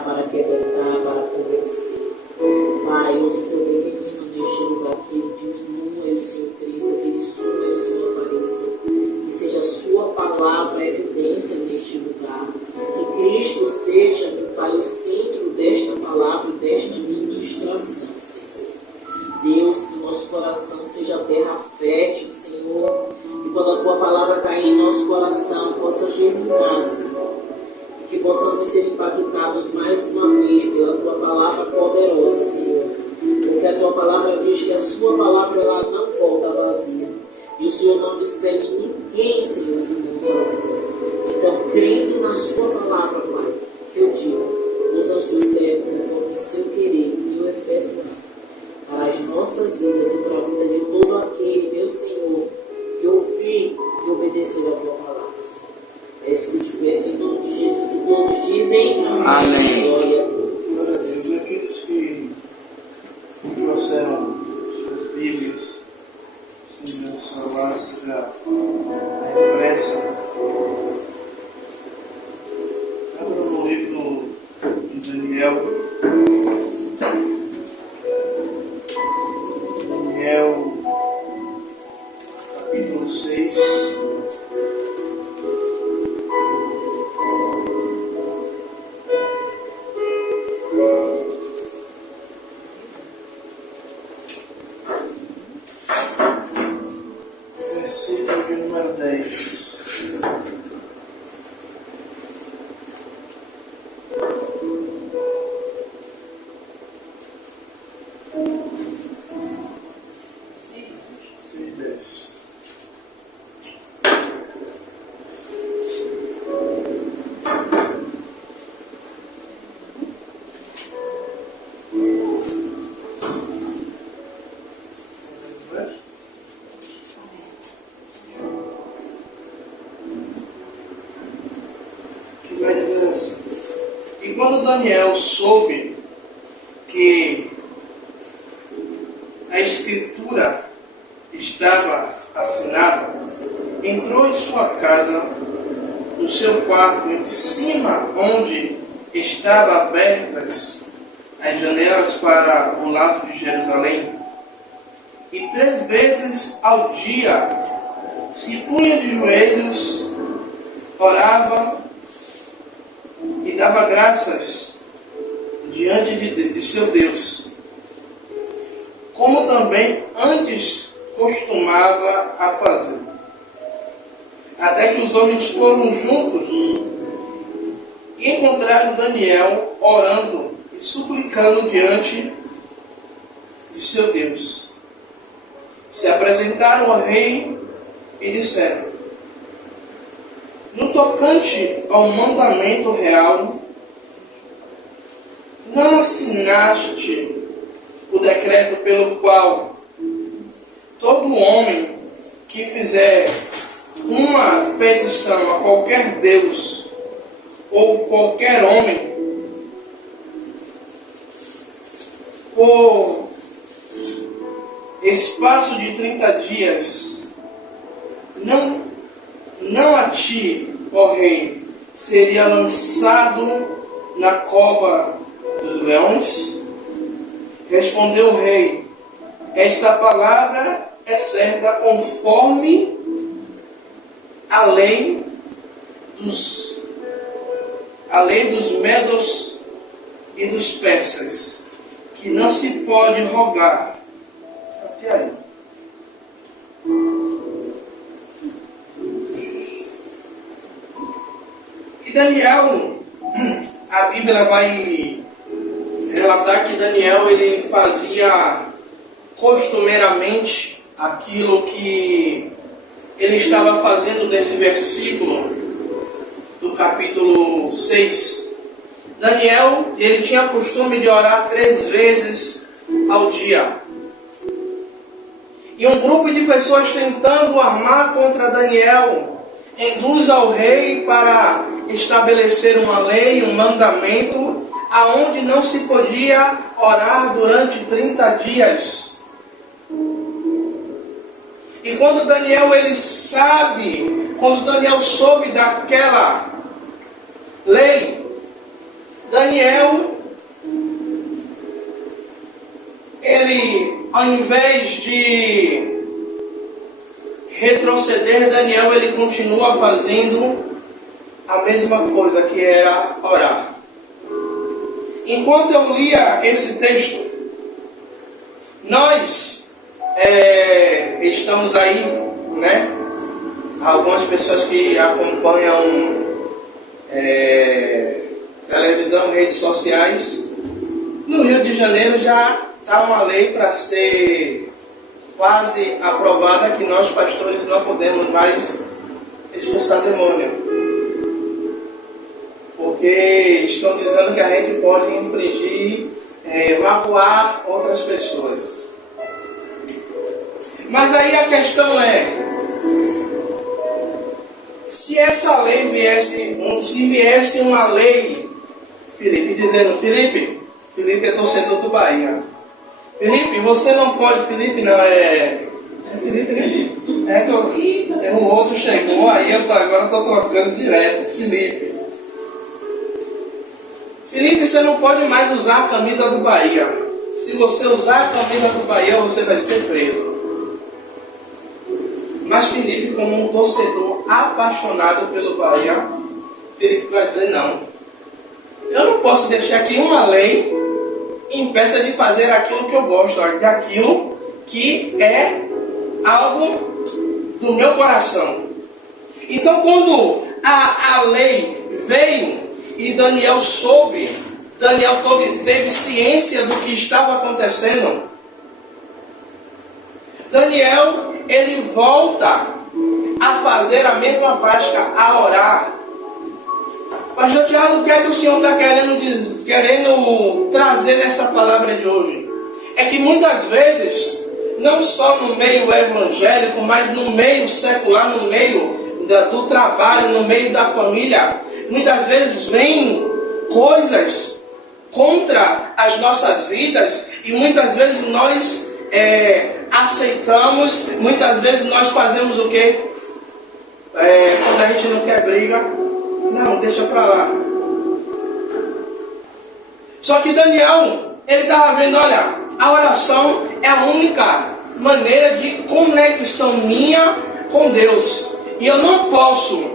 curar, para quebrantar, para convencer. Pai, usa o teu divino neste lugar, que ele diminua e o Senhor cresça, que ele suba e o Senhor apareça. Que seja a sua palavra a evidência neste lugar. Que Cristo seja, meu Pai, o centro desta palavra e desta ministração. Deus, que nosso coração seja terra fértil, Senhor, e quando a Tua palavra cair em nosso coração, possa germinar, Senhor, e que possamos ser impactados mais uma vez pela Tua palavra poderosa, Senhor, porque a Tua palavra diz que a Sua palavra ela não volta vazia, e o Senhor não despede ninguém, Senhor, de mãos vazias. Então, crendo na Sua palavra, Pai, que eu digo, usa o seu servo conforme o seu querer e o efetuar para as nossas vidas e para a vida de todo aquele, meu Senhor, que ouvir e obedeceu a Tua palavra, Senhor. É isso que eu te peço em nome de Jesus, e todos dizem amém. Glória a Deus. Glória a Deus. Aqueles que trouxeram suas Bíblias, se o celular seja impressa, abra no livro de Daniel. Daniel, capítulo 6. Versículo de número 10. E quando Daniel soube que a escritura estava assinada, entrou em sua casa, no seu quarto, em cima onde estavam abertas as janelas para o lado de Jerusalém, e 3 vezes ao dia se punha de joelhos, orava e dava graças diante de seu Deus, como também antes costumava a fazer. Até que os homens foram juntos e encontraram Daniel orando e suplicando diante de seu Deus. Se apresentaram ao rei e disseram: no tocante ao mandamento real, não assinaste o decreto pelo qual todo homem que fizer uma petição a qualquer Deus ou qualquer homem por espaço de 30 dias, não a ti, ó rei, seria lançado na cova dos leões? Respondeu o rei: esta palavra é certa conforme a lei dos medos e dos persas, que não se pode rogar. Até aí. E Daniel, a Bíblia vai relatar que Daniel ele fazia costumeiramente aquilo que ele estava fazendo nesse versículo do capítulo 6. Daniel, ele tinha costume de orar 3 vezes ao dia. E um grupo de pessoas tentando armar contra Daniel induz ao rei para estabelecer uma lei, um mandamento, aonde não se podia orar durante 30 dias. E quando Daniel soube daquela lei, Daniel, ele, ao invés de retroceder, Daniel, ele continua fazendo a mesma coisa, que era orar. Enquanto eu lia esse texto, nós estamos aí, né? Algumas pessoas que acompanham televisão, redes sociais. No Rio de Janeiro já está uma lei para ser quase aprovada, que nós pastores não podemos mais expulsar demônio, porque estão dizendo que a gente pode infringir, magoar outras pessoas. Mas aí a questão é, se essa lei viesse uma lei, Felipe dizendo, Felipe é torcedor do Bahia. Felipe, você não pode, Felipe não, é Felipe, né? É que o outro chegou, aí agora estou trocando direto, Felipe, você não pode mais usar a camisa do Bahia. Se você usar a camisa do Bahia, você vai ser preso. Mas Felipe, como um torcedor apaixonado pelo Bahia, Felipe vai dizer não. Eu não posso deixar que uma lei impeça de fazer aquilo que eu gosto, daquilo que é algo do meu coração. Então, quando a lei veio e Daniel soube, Daniel teve ciência do que estava acontecendo, Daniel, ele volta a fazer a mesma prática, a orar. Pastor Tiago, o que é que o Senhor está querendo trazer nessa palavra de hoje? É que muitas vezes, não só no meio evangélico, mas no meio secular, no meio do trabalho, no meio da família, muitas vezes vem coisas contra as nossas vidas e muitas vezes nós aceitamos, muitas vezes nós fazemos o quê? Quando a gente não quer briga, não, deixa pra lá. Só que Daniel, ele estava vendo, olha, a oração é a única maneira de conexão minha com Deus. E eu não posso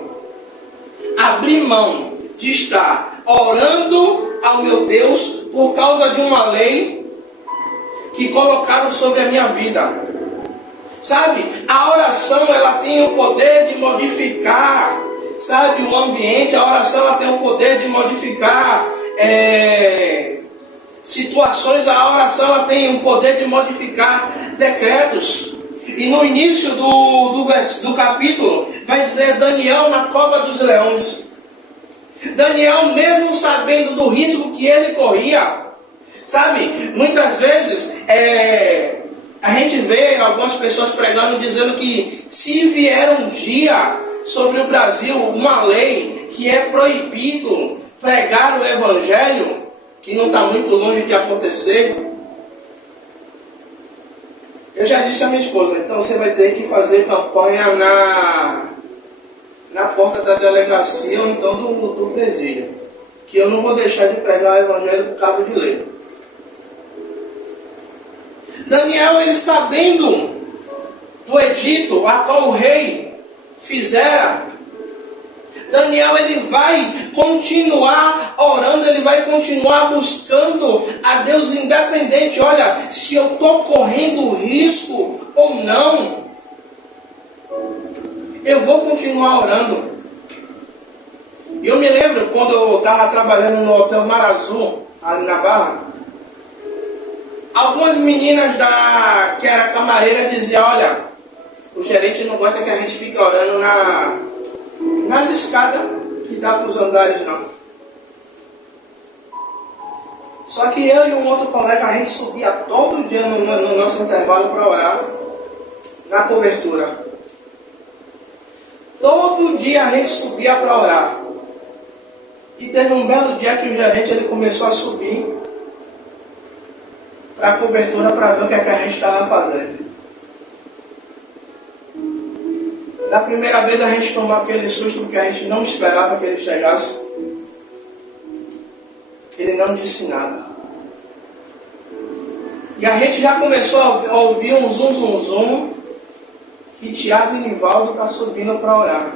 abrir mão de estar orando ao meu Deus por causa de uma lei que colocaram sobre a minha vida. Sabe, a oração, ela tem o poder de modificar, sabe, o ambiente. A oração, ela tem o poder de modificar situações. A oração, ela tem o poder de modificar decretos. E no início do capítulo vai dizer Daniel na cova dos leões. Daniel, mesmo sabendo do risco que ele corria, sabe, muitas vezes a gente vê algumas pessoas pregando, dizendo que se vier um dia sobre o Brasil uma lei que é proibido pregar o evangelho, que não está muito longe de acontecer, eu já disse à minha esposa, então você vai ter que fazer campanha na porta da delegacia ou então do presídio, que eu não vou deixar de pregar o evangelho por causa de lei. Daniel, ele sabendo do edito a qual o rei fizera, Daniel, ele vai continuar orando, ele vai continuar buscando a Deus independente. Olha, se eu estou correndo risco ou não, eu vou continuar orando. E eu me lembro quando eu estava trabalhando no Hotel Mar Azul, ali na Barra, algumas meninas que era camareira diziam, olha, o gerente não gosta que a gente fique orando nas escadas que dá para os andares, não. Só que eu e um outro colega, a gente subia todo dia no nosso intervalo para orar na cobertura. Todo dia a gente subia para orar. E teve um belo dia que o gerente ele começou a subir para a cobertura para ver o que a gente estava fazendo. Da primeira vez a gente tomou aquele susto porque a gente não esperava que ele chegasse. Ele não disse nada. E a gente já começou a ouvir um zum, zum, zum, que Tiago e Nivaldo estão subindo para orar.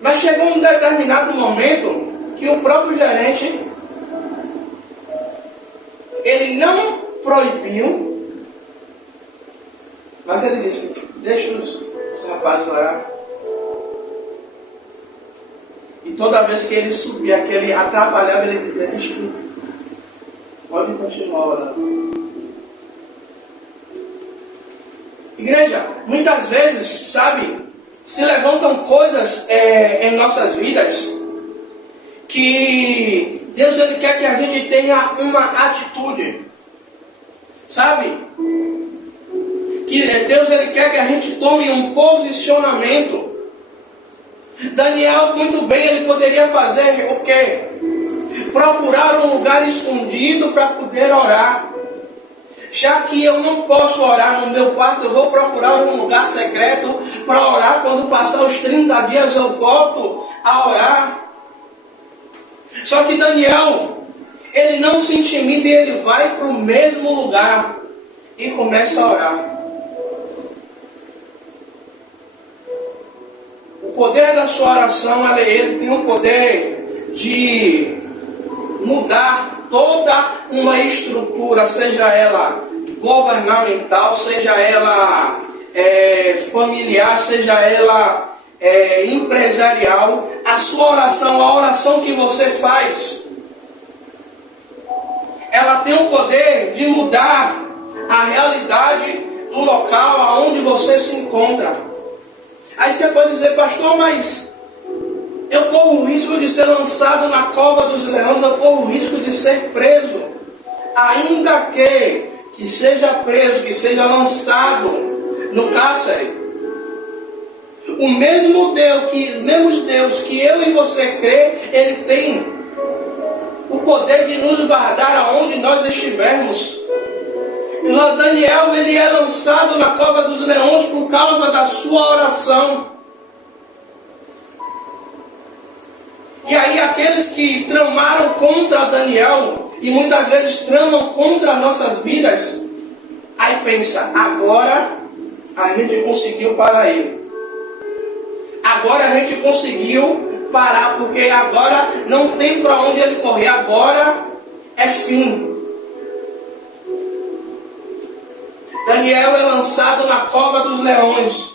Mas chegou um determinado momento que o próprio gerente, ele não proibiu, mas ele disse, deixa os rapazes orar. E toda vez que ele subia, que ele atrapalhava, ele dizia, desculpa, pode continuar orando. Igreja, muitas vezes, sabe, se levantam coisas em nossas vidas que Deus ele quer que a gente tenha uma atitude, sabe? Que Deus ele quer que a gente tome um posicionamento. Daniel, muito bem, ele poderia fazer o quê? Procurar um lugar escondido para poder orar. Já que eu não posso orar no meu quarto, eu vou procurar um lugar secreto para orar. Quando passar os 30 dias eu volto a orar. Só que Daniel, ele não se intimida e ele vai para o mesmo lugar e começa a orar. O poder da sua oração, ele tem o poder de mudar toda uma estrutura, seja ela governamental, seja ela familiar, seja ela empresarial. A sua oração, a oração que você faz, ela tem o poder de mudar a realidade do local aonde você se encontra. Aí você pode dizer, pastor, mas eu corro o risco de ser lançado na cova dos leões, eu corro o risco de ser preso. Ainda que seja preso, que seja lançado no cárcere, o mesmo Deus que eu e você crê, Ele tem o poder de nos guardar aonde nós estivermos. Daniel, ele é lançado na cova dos leões por causa da sua oração. E aí aqueles que tramaram contra Daniel, e muitas vezes tramam contra nossas vidas, aí pensa, agora a gente conseguiu parar ele. Agora a gente conseguiu parar, porque agora não tem para onde ele correr, agora é fim. Daniel é lançado na cova dos leões.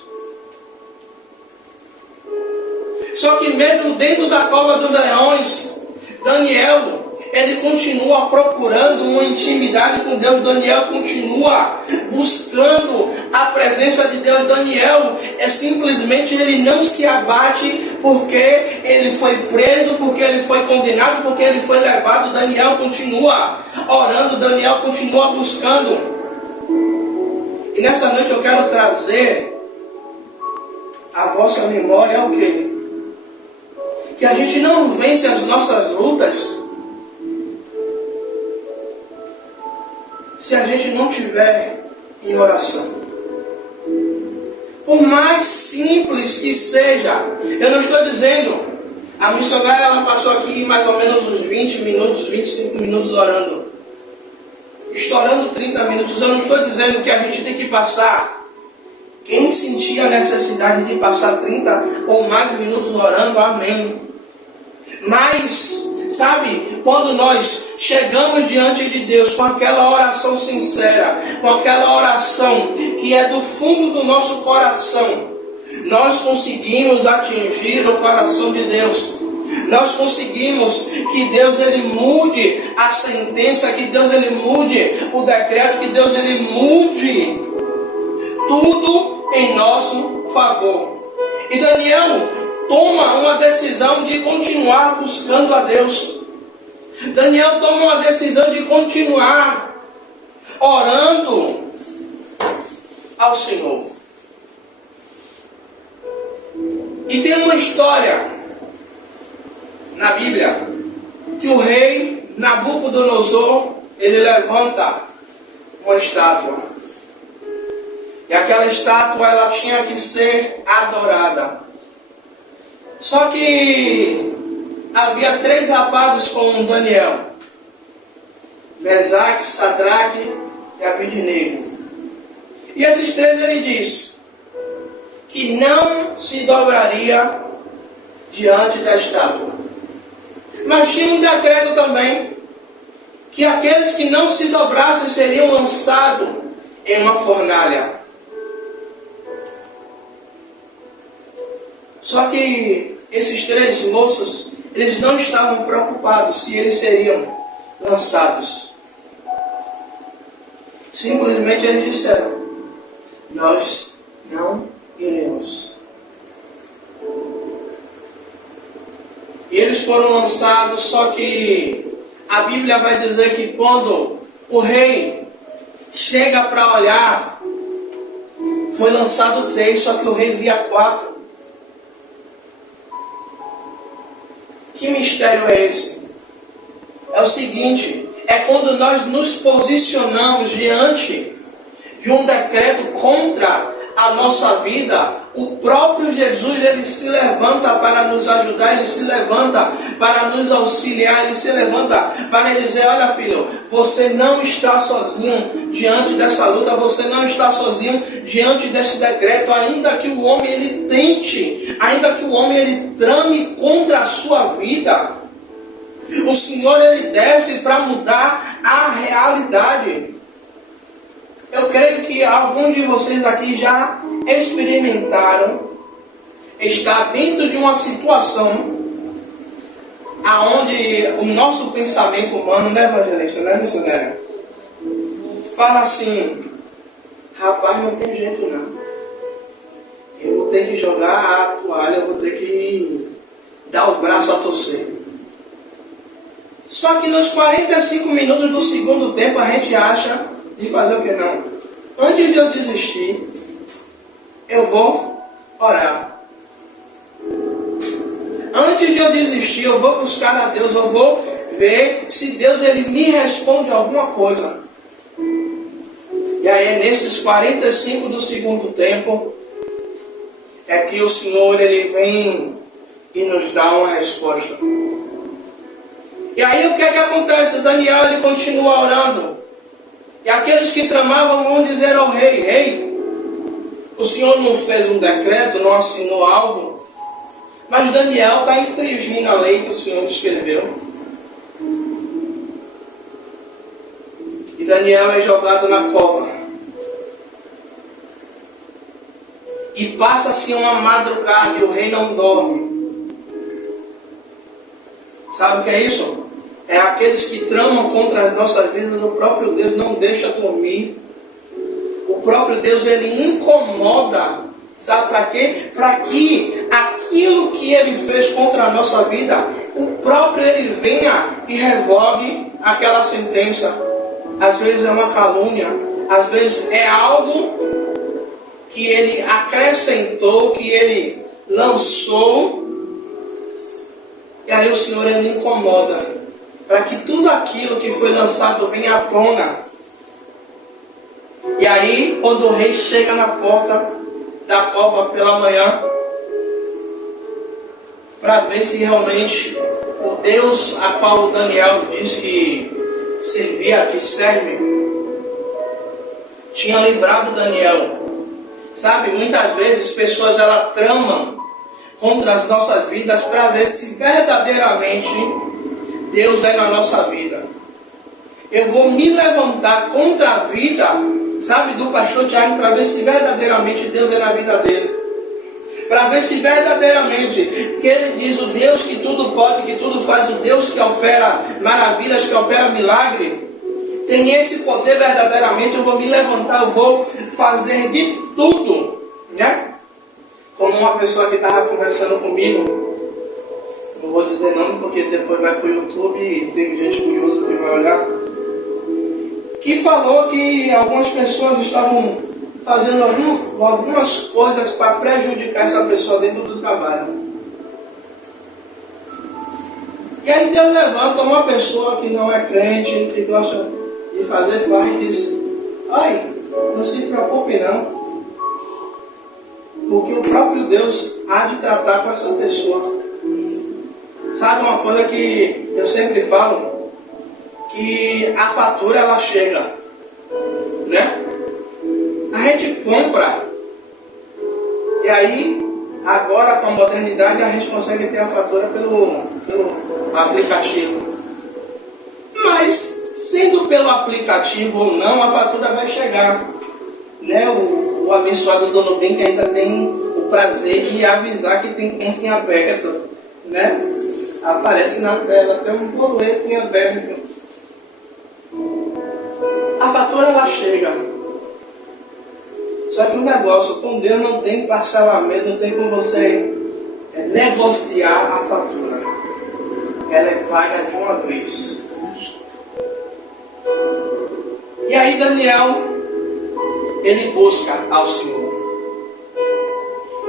Só que mesmo dentro da cova dos leões, Daniel, ele continua procurando uma intimidade com Deus. Daniel continua buscando a presença de Deus. Daniel simplesmente ele não se abate porque ele foi preso, porque ele foi condenado, porque ele foi levado. Daniel continua orando, Daniel continua buscando. E nessa noite eu quero trazer à vossa memória o quê? Que a gente não vence as nossas lutas se a gente não tiver em oração. Por mais simples que seja, eu não estou dizendo, a missionária ela passou aqui mais ou menos uns 20 minutos, 25 minutos orando. Estourando 30 minutos, eu não estou dizendo que a gente tem que passar. Quem sentir a necessidade de passar 30 ou mais minutos orando, amém. Mas, sabe, quando nós chegamos diante de Deus com aquela oração sincera, com aquela oração que é do fundo do nosso coração, nós conseguimos atingir o coração de Deus. Nós conseguimos que Deus ele mude a sentença, que Deus ele mude o decreto, que Deus ele mude tudo em nosso favor. E Daniel toma uma decisão de continuar buscando a Deus. Daniel toma uma decisão de continuar orando ao Senhor. E tem uma história na Bíblia que o rei Nabucodonosor, ele levanta uma estátua. E aquela estátua ela tinha que ser adorada. Só que havia 3 rapazes com Daniel: Mesaque, Sadraque e Abednego. E esses 3 ele diz que não se dobraria diante da estátua. Mas tinha um decreto também, que aqueles que não se dobrassem seriam lançados em uma fornalha. Só que esses 3 moços, eles não estavam preocupados se eles seriam lançados. Simplesmente eles disseram: nós não iremos. E eles foram lançados, só que a Bíblia vai dizer que quando o rei chega para olhar, foi lançado 3, só que o rei via 4. Que mistério é esse? É o seguinte: é quando nós nos posicionamos diante de um decreto contra a nossa vida, o próprio Jesus, ele se levanta para nos ajudar, ele se levanta para nos auxiliar, ele se levanta para dizer: olha, filho, você não está sozinho diante dessa luta, você não está sozinho diante desse decreto, ainda que o homem ele tente, ainda que o homem ele trame contra a sua vida, o Senhor ele desce para mudar a realidade. Eu creio que alguns de vocês aqui já experimentaram estar dentro de uma situação aonde o nosso pensamento humano, né, evangelista, né, missionário, fala assim: rapaz, não tem jeito não, eu vou ter que jogar a toalha, eu vou ter que dar o braço a torcer. Só que nos 45 minutos do segundo tempo a gente acha de fazer o que não? Antes de eu desistir, eu vou orar. Antes de eu desistir, eu vou buscar a Deus, eu vou ver se Deus ele me responde alguma coisa. E aí nesses 45 do segundo tempo, é que o Senhor ele vem e nos dá uma resposta. E aí o que é que acontece? Daniel ele continua orando. E aqueles que tramavam vão dizer ao rei: rei, o senhor não fez um decreto, não assinou algo, mas Daniel está infringindo a lei que o senhor escreveu. E Daniel é jogado na cova. E passa-se uma madrugada e o rei não dorme. Sabe o que é isso? É aqueles que tramam contra as nossas vidas, o próprio Deus não deixa dormir. O próprio Deus, ele incomoda. Sabe para quê? Para que aquilo que ele fez contra a nossa vida, o próprio ele venha e revogue aquela sentença. Às vezes é uma calúnia, às vezes é algo que ele acrescentou, que ele lançou. E aí o Senhor ele incomoda, para que tudo aquilo que foi lançado venha à tona. E aí, quando o rei chega na porta da cova pela manhã, para ver se realmente o Deus a qual Daniel diz que servia, que serve, tinha livrado Daniel. Sabe, muitas vezes pessoas elas tramam contra as nossas vidas para ver se verdadeiramente Deus é na nossa vida. Eu vou me levantar contra a vida, sabe, do pastor Tiago, para ver se verdadeiramente Deus é na vida dele. Para ver se verdadeiramente, que ele diz, o Deus que tudo pode, que tudo faz, o Deus que opera maravilhas, que opera milagre, tem esse poder verdadeiramente. Eu vou me levantar, eu vou fazer de tudo, né? Como uma pessoa que estava conversando comigo, não vou dizer nome porque depois vai para o YouTube e tem gente curiosa que vai olhar, que falou que algumas pessoas estavam fazendo algumas coisas para prejudicar essa pessoa dentro do trabalho. E aí Deus levanta uma pessoa que não é crente, que gosta de fazer farra e diz: ai, não se preocupe não, porque o próprio Deus há de tratar com essa pessoa. Sabe uma coisa que eu sempre falo? Que a fatura ela chega, né? A gente compra e aí agora com a modernidade a gente consegue ter a fatura pelo aplicativo. Mas sendo pelo aplicativo ou não, a fatura vai chegar, né? O abençoado do Nubank ainda tem o prazer de avisar que tem conta em aberto, né? Aparece na tela, tem um boleto em aberto. A fatura ela chega. Só que o negócio com Deus não tem parcelamento, não tem como você negociar a fatura. Ela é paga de uma vez. E aí Daniel, ele busca ao Senhor.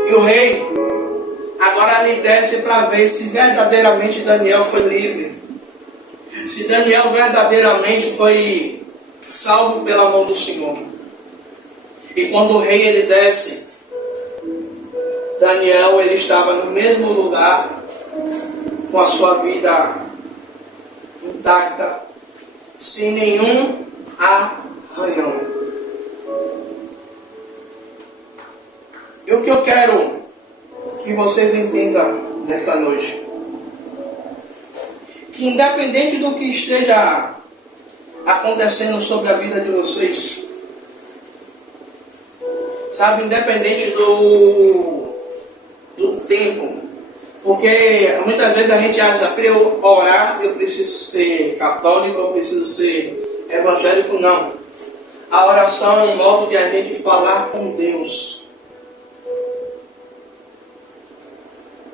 E o rei agora lhe desce para ver se verdadeiramente Daniel foi livre. Se Daniel verdadeiramente foi salvo pela mão do Senhor. E quando o rei ele desce, Daniel ele estava no mesmo lugar, com a sua vida intacta, sem nenhum arranhão. E o que eu quero que vocês entendam nessa noite, que independente do que esteja acontecendo sobre a vida de vocês, sabe, independente do tempo, porque muitas vezes a gente acha, para eu orar eu preciso ser católico, eu preciso ser evangélico. Não. A oração é um modo de a gente falar com Deus.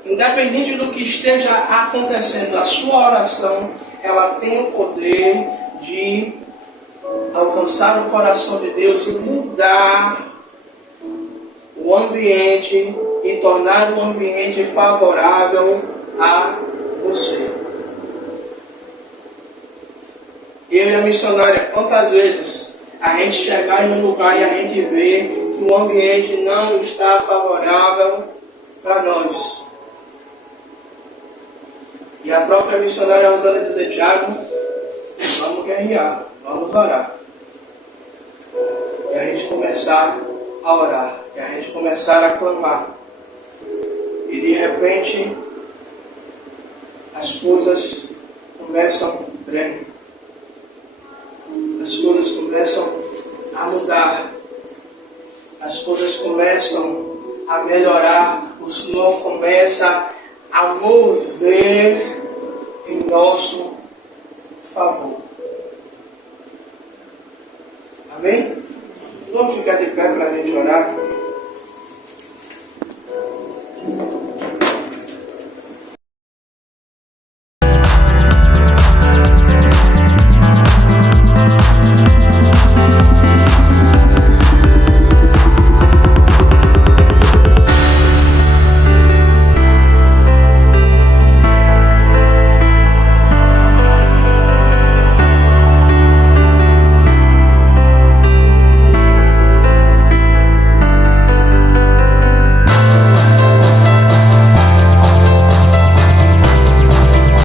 Independente do que esteja acontecendo, a sua oração, ela tem o poder de alcançar o coração de Deus e mudar o ambiente e tornar o ambiente favorável a você. Eu e a missionária, quantas vezes a gente chegar em um lugar e a gente vê que o ambiente não está favorável para nós. E a própria missionária Rosana dizer, Tiago, vamos guerrear, vamos orar. E a gente começar a orar, e a gente começar a clamar. E de repente, as coisas começam bem. As coisas começam a mudar. As coisas começam a melhorar. O Senhor começa a mover em nosso favor. Amém? Vamos ficar de pé para a gente orar.